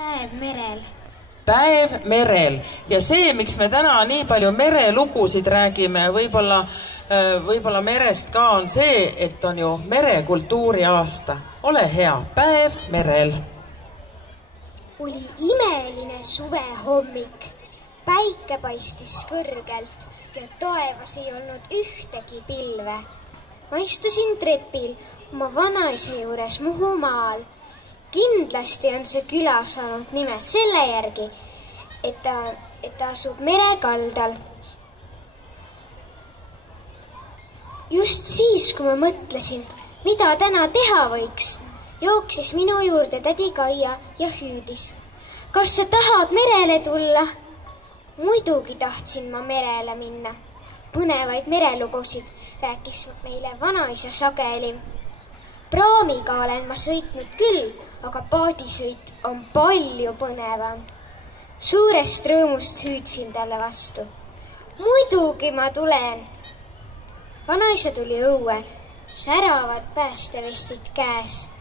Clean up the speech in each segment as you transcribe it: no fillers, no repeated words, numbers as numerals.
Päev merel. Päev merel. Ja see, miks me täna nii palju merelugusid räägime, võib-olla merest ka, on see, et on ju merekultuuri aasta. Ole hea, päev merel. Oli imeline suvehommik. Päike paistis kõrgelt ja taevas ei olnud ühtegi pilve. Ma istusin trepil oma vanaisa juures Muhumaal. Kindlasti on see küla saanud nime selle järgi, et ta asub merekaldal. Just siis, kui ma mõtlesin, mida täna teha võiks, jooksis minu juurde tädi Kaia ja hüüdis. Kas sa tahad merele tulla? Muidugi tahtsin ma merele minna. Põnevaid merelugusid rääkis meile vanaisa sageli. Praamiga olen ma sõitnud küll, aga paadisõit on palju põnevam. Suurest rõõmust hüüdsin talle vastu. Muidugi ma tulen. Vanaisa tuli õue, säravad päästevestid käes.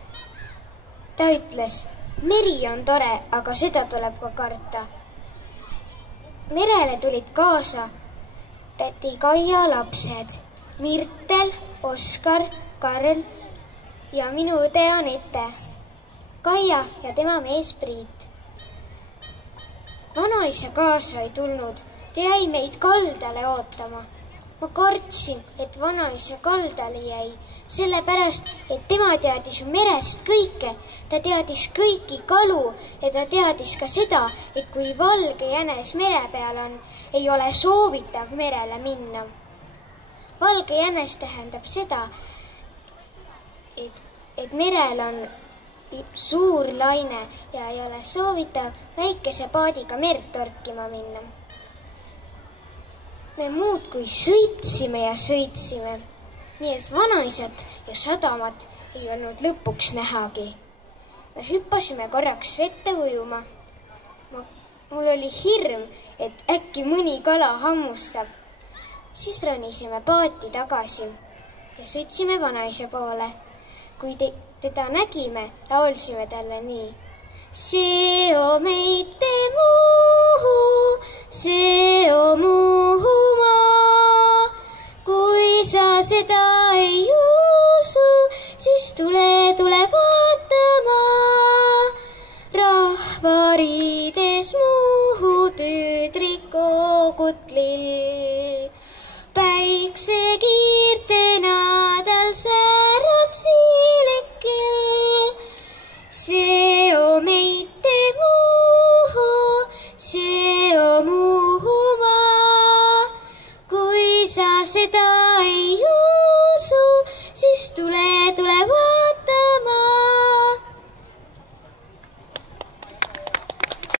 Ta ütles, meri on tore, aga seda tuleb ka karta. Merele tulid kaasa tädi Kaia lapsed, Mirtel, Oskar, Karl ja minu õde Anette, Kaia ja tema mees Priit. Vanaisa kaasa ei tulnud, ta jäi meid kaldale ootama. Ma kartsin, et vanaisa kaldale jäi, sellepärast, et tema teadis merest kõike. Ta teadis kõiki kalu ja ta teadis ka seda, et kui valge jänes mere peal on, ei ole soovitav merele minna. Valge jänes tähendab seda, et merel on suur laine ja ei ole soovitav väikese paadiga merd torkima minna. Me muudkui sõitsime ja sõitsime, nii et vanaisat ja sadamat ei olnud lõpuks nähagi. Me hüppasime korraks vette ujuma. Mul oli hirm, et äkki mõni kala hammustab. Siis ronisime paati tagasi ja sõitsime vanaisa poole. Kui teda nägime, laulsime talle nii. Seo meite Muhu, seo Muhumaa. Kui sa seda ei usu, siis tule vaatama. Rahvariides Muhu tüüdrik koogutlil. Päiksekiirtena tal särab siilekil. Seo meite Muhu, seo Muhumaa. Kui sa seda ei usu, siis tule vaatama.